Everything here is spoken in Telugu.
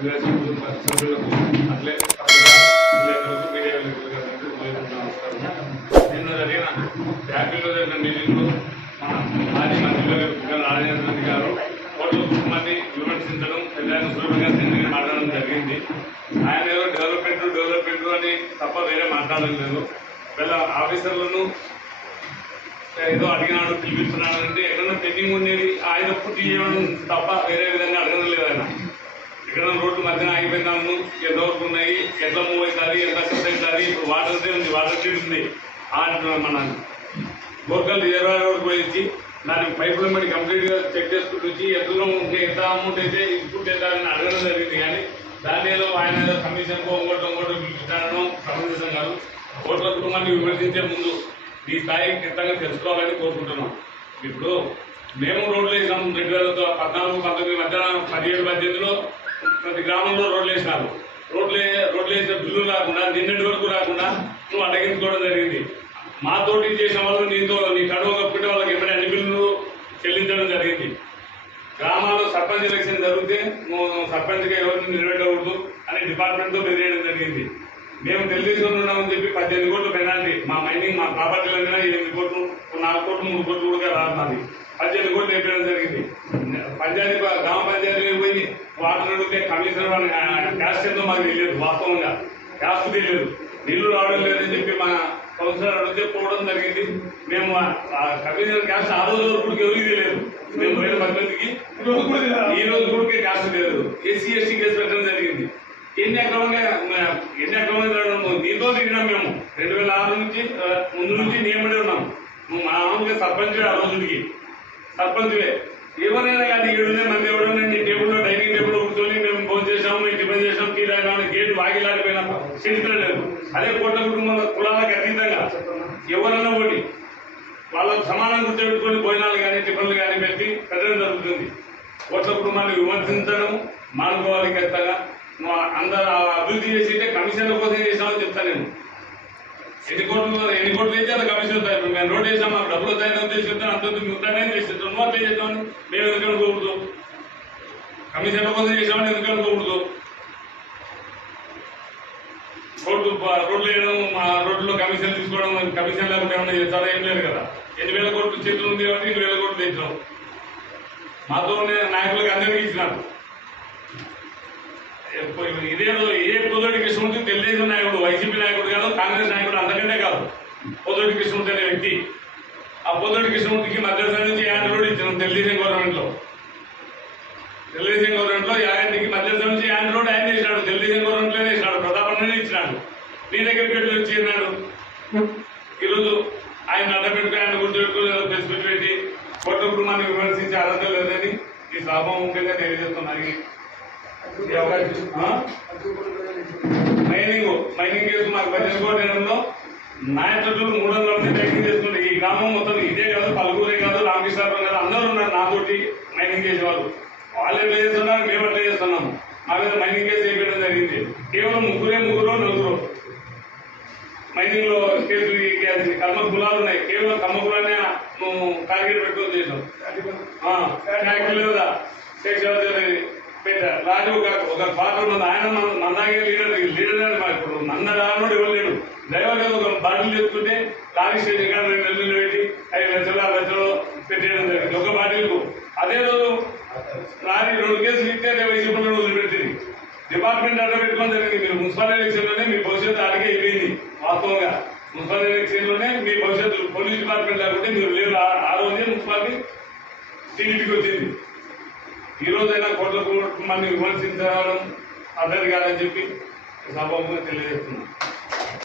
సభ్యులకు అట్లే విలేకరులకు మీడియా విలేకరులకు నమస్కారం నిన్న జరిగిన ఫ్యాక్టరీలో జరిగిన మీటింగ్లో మన మాజీ మంత్రి గారు రాజేంద్ర రెడ్డి గారు కోట్ల కుటుంబాన్ని విమర్శించడం పెద్ద సులభంగా తిరిగి మాట్లాడడం జరిగింది ఆయన ఏదో డెవలప్మెంట్ డెవలప్మెంట్ అని తప్ప వేరే మాట్లాడడం లేదు వీళ్ళ ఆఫీసర్లను ఏదో అడిగినాడు పిలిపిస్తున్నాడు అంటే ఎక్కడన్నా పెండింగ్ ఉండేది ఆయన పూర్తి చేయడం తప్ప వేరే విధంగా అడగడం లేదు ఆయన ఇక్కడ రోడ్డు మధ్యన ఆగిపోయినాము ఎంతవరకు ఉన్నాయి ఎట్లా మూవ్ అవుతుంది ఎంత సెట్ అవుతుంది ఇప్పుడు వాటర్ డే ఉంది వాటర్ ట్రీట్ ఉంది. ఆ మన గోర్కల్ రిజర్వాయర్ వరకు పోయించి దానికి పైప్ లైన్ కంప్లీట్గా చెక్ చేసుకుంటూ వచ్చి ఎంత దూరం ఉంటే ఎంత అమౌంట్ అయితే ఇన్పుట్ ఎంత అని అడగడం జరిగింది. కానీ దాని ఏదో ఆయన ఏదో కమిషన్ కో ఇంకోటి ఇంకోటి పిలిపించడం సమంజసం కాదు. కోట్ల కుటుంబాన్ని విమర్శించే ముందు ఈ స్థాయి ఖచ్చితంగా తెలుసుకోవాలని కోరుకుంటున్నాం. ఇప్పుడు మేము రోడ్లు వేసాము రెండు వేల పద్నాలుగు పంతొమ్మిది మధ్య పదిహేడు పద్దెనిమిదిలో ప్రతి గ్రామంలో రోడ్లు వేసినారు. రోడ్లు రోడ్లు వేసిన బిల్లు రాకుండా నిన్నటి వరకు రాకుండా నువ్వు అడ్డగించుకోవడం జరిగింది. మా తోటి చేసిన వాళ్ళు నీతో నీ కడువ కప్పుకుంటే వాళ్ళకి ఎప్పుడైనా అన్ని బిల్లులు చెల్లించడం జరిగింది. గ్రామాల్లో సర్పంచ్ ఎలక్షన్ జరిగితే నువ్వు సర్పంచ్గా ఎవరిని నిలబెట్టకూడదు అని డిపార్ట్మెంట్తో బెదిరేయడం జరిగింది. మేము తెలుగుదేశం ఉన్నామని చెప్పి పద్దెనిమిది కోట్లు పెనాల్టీ. మా మైనింగ్ మా ప్రాపర్టీలు అన్నీ ఎనిమిది కోట్లు ఓ నాలుగు కోట్లు మూడు కోట్లు కూడా రాదు పద్దెనిమిది కోట్లు వేయడం జరిగింది. పంచాయతీ గ్రామ పంచాయతీ పోయి వాటర్ అడిగితే కమిషనర్ వాళ్ళ క్యాస్ట్ ఎంతో మాకు తెలియదు వాస్తవంగా. క్యాస్ట్ తెలియదు. నీళ్ళు రావడం లేదని చెప్పి మా కౌన్సిలర్ అడిగితే పోవడం జరిగింది. మేము కమిషనర్ క్యాస్ట్ ఆ రోజు వరకు ఎవరికి తెలియదు. మేము పోయిన పది మందికి ఈ రోజు కూడా క్యాస్ట్ తెలియదు. ఎస్సీ ఎస్టీ కేసు పెట్టడం జరిగింది. ఎన్ని అక్రమంగా మ- ఎన్ని అక్రమంగా నీతో దిగినాం మేము. రెండు వేల ఆరు నుంచి ముందు నుంచి నియమడి ఉన్నాం. నువ్వు మామూలుగా సర్పంచ్ ఆ రోజుకి. సర్పంచ్వే ఎవరైనా కానీ ఏడునే మంది ఎవరైనా నీ టేబుల్లో డైనింగ్ టేబుల్ కూర్చొని మేము ఫోన్ చేసాము మేము టిఫిన్ చేసాం టీ తాగాము గేట్ వాగిలాడిపోయినా చరిత్ర లేదు. అదే కోట్ల కుటుంబం కులాలకు అతీతంగా. ఎవరన్నా ఒకటి వాళ్ళకు సమానం కూర్చోబెట్టుకొని భోజనాలు కానీ టిఫిన్లు కానీ పెట్టి పెట్టడం జరుగుతుంది. కోట్ల కుటుంబాన్ని విమర్శించడం మానుకోవాలి ఖచ్చితంగా అందరూ అందరు అభివృద్ధి చేసి కమిషన్ల కోసం చేసామని చెప్తాను నేను. ఎన్ని కోట్లు ఎన్ని కోట్లు కమిషన్ మేము రోడ్ వేసాం మాకు డబ్బులు వస్తాయని ఉద్దేశిస్తాం అంత మిగతానే చేసేస్తాం నువ్వు అట్లే మేము ఎందుకు అనుకోకూడదు? కమిషన్ల కోసం చేసామని ఎందుకు అనుకోకూడదు? రోడ్డు రోడ్లు వేయడం మా రోడ్లో కమిషన్ తీసుకోవడం కమిషన్ లేకుండా ఏమన్నా చేస్తారా? ఏం లేదు కదా. ఎన్ని వేల కోట్లు చేతులు ఉంది కాబట్టి ఇన్ని వేల కోట్లు తెచ్చాం. మాతో నాయకులకు అందరికీ ఇచ్చినారు. ఇదేదో ఏ పొదటి కృష్ణమూర్తి తెలుగుదేశం నాయకుడు వైసీపీ నాయకుడు కాదు కాంగ్రెస్ నాయకుడు అంతకంటే కాదు. పొదటి కృష్ణమూర్తి అనే వ్యక్తి. ఆ పొదటి కృష్ణమూర్తికి మధ్యస్థ నుంచి యాడ్ రోడ్ ఇచ్చినాం తెలుగుదేశం గవర్నమెంట్లో తెలుగుదేశం గవర్నమెంట్లో యాగంటికి మధ్యస్థ నుంచి యాడ్ రోడ్ ఆయన చేసినాడు తెలుగుదేశం గవర్నమెంట్లోనే ఇచ్చినాడు ప్రతాపన్ననే ఇచ్చినాడు. నీ దగ్గరికి వెళ్ళి వచ్చి అన్నాడు ఈరోజు ఆయన అడ్డపెట్టుకు ఆయన గుర్తుపెట్టుకుని ప్రెస్ మీట్ పెట్టి కొత్త కుటుంబాన్ని విమర్శించే అర్హత లేదని ఈ సభాముఖంగా తెలియజేస్తున్నాను మైనింగ్ మైనింగ్ కేసు మాకు పద్దెనిమిదిలో నాయకులు మూడు వందల మంది మైనింగ్ చేస్తుండే ఈ గ్రామం మొత్తం ఇదే కాదు పలుగురే కాదు రామకృష్ణాపురం కాదు అందరూ ఉన్నారు నాతోటి మైనింగ్ చేసేవాళ్ళు వాళ్ళు. ఎట్లా చేస్తున్నారు? మేము ఎట్లా చేస్తున్నాము మా మీద మైనింగ్ కేసు చేయడం జరిగింది. కేవలం ముగ్గురే ముగ్గురు నలుగురు. మైనింగ్లో కేసులు కేసు కర్మ కులాలు ఉన్నాయి. కేవలం కమ్మ కులాన్ని మేము టార్గెట్ పెట్టుకొని చేసాం ఫ్యాక్టరీ లేదా. పెట్టారు పెట్ట రాజు ఒక ఒక పాత్ర ఆయన మన- లీడర్ లీడర్ అని ఇప్పుడు నన్న రానుడు ఇవ్వలేడు డ్రైవర్ గారు ఒక బాటిల్ తెచ్చుకుంటే లారీ స్టేషన్ కాడ రెండు నెలలు పెట్టి ఐదు లక్షలు ఆరు లక్షలు పెట్టేయడం జరిగింది. ఒక బాటిల్కు అదే రోజు లారీ రెండు కేసులు ఇస్తే ఐదు రూపాయలు వదిలి పెట్టింది డిపార్ట్మెంట్ అడ్డ పెట్టుకోవడం జరిగింది. మీరు మున్సిపల్ ఎలక్షన్లోనే మీ భవిష్యత్తు అడిగే అయిపోయింది వాస్తవంగా. మున్సిపల్ ఎలక్షన్లోనే మీ భవిష్యత్తు పోలీస్ డిపార్ట్మెంట్ లేకుంటే మీరు లేరు. ఆ- ఆ రోజే మున్సిపాలిటీ టీడీపీకి వచ్చింది ఈ రోజైనా కోట్ల కుటుంబాన్ని విమర్శించడం అర్థం కాదని చెప్పి సభకు తెలియజేస్తున్నాను